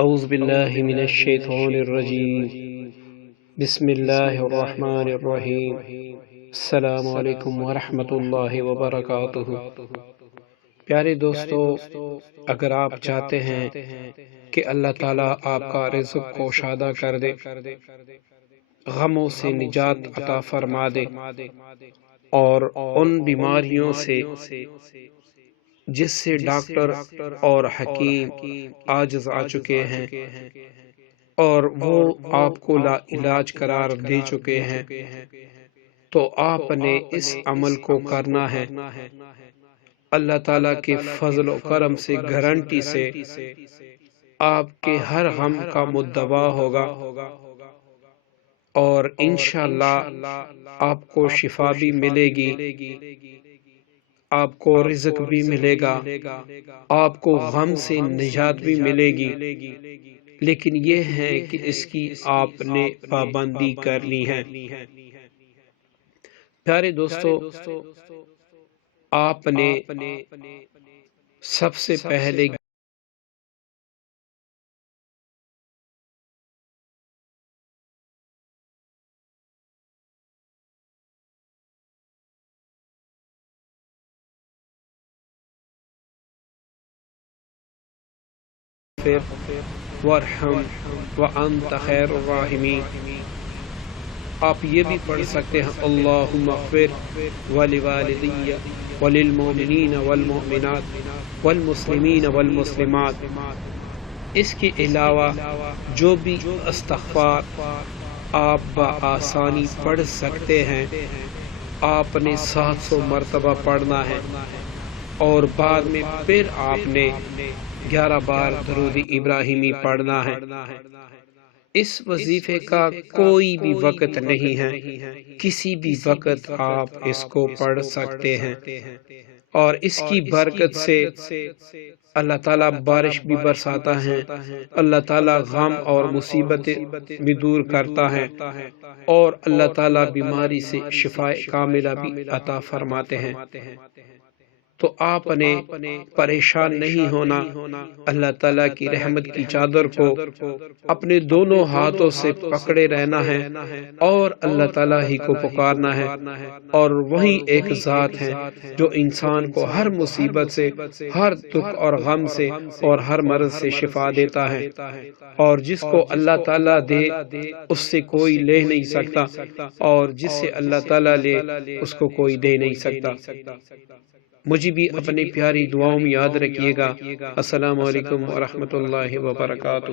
اعوذ باللہ من الشیطان الرجیم بسم اللہ الرحمن الرحیم السلام علیکم ورحمۃ اللہ وبرکاتہ۔ پیارے دوستو، اگر آپ چاہتے ہیں کہ اللہ تعالیٰ آپ کا رزق کو شادہ کر دے، غموں سے نجات عطا فرما دے اور ان بیماریوں سے جس سے ڈاکٹر اور حکیم عاجز آ چکے ہیں اور وہ آپ کو لا علاج قرار دے چکے ہیں، تو آپ نے اس عمل کو کرنا ہے۔ اللہ تعالیٰ کے فضل و کرم سے گارنٹی سے آپ کے ہر غم کا مدوا ہوگا اور انشاءاللہ آپ کو شفا بھی ملے گی، آپ کو رزق بھی ملے گا، آپ کو غم سے نجات بھی ملے گی، لیکن یہ ہے کہ اس کی آپ نے پابندی کرنی ہے۔ پیارے دوستو، آپ نے سب سے پہلے وارحم وانت خیر الراحمین، آپ یہ بھی پڑھ سکتے ہیں اللہم اغفر ولوالدی وللمؤمنین والمؤمنات والمسلمین والمسلمات۔ اس کے علاوہ جو بھی استغفار آپ بآسانی پڑھ سکتے ہیں، آپ نے 700 مرتبہ پڑھنا ہے اور بعد میں پھر آپ نے 11 بار درود ابراہیمی پڑھنا ہے۔ اس وظیفے کا کوئی بھی وقت نہیں ہے، کسی بھی وقت آپ اس کو پڑھ سکتے ہیں اور اس کی برکت سے اللہ تعالیٰ بارش بھی برساتا ہے، اللہ تعالیٰ غم اور مصیبتیں بھی دور کرتا ہے اور اللہ تعالیٰ بیماری سے شفا کاملہ بھی عطا فرماتے ہیں۔ تو آپ نے پریشان نہیں ہونا، اللہ تعالیٰ کی رحمت کی چادر کو اپنے دونوں ہاتھوں سے پکڑے رہنا ہے اور اللہ تعالیٰ ہی کو پکارنا ہے، اور وہی ایک ذات ہے جو انسان کو ہر مصیبت سے، ہر دکھ اور غم سے اور ہر مرض سے شفا دیتا ہے، اور جس کو اللہ تعالیٰ دے اس سے کوئی لے نہیں سکتا، اور جس سے اللہ تعالیٰ لے اس کو کوئی دے نہیں سکتا۔ مجھے بھی اپنی پیاری دعاؤں میں یاد رکھیے گا۔ السلام علیکم ورحمۃ اللہ وبرکاتہ۔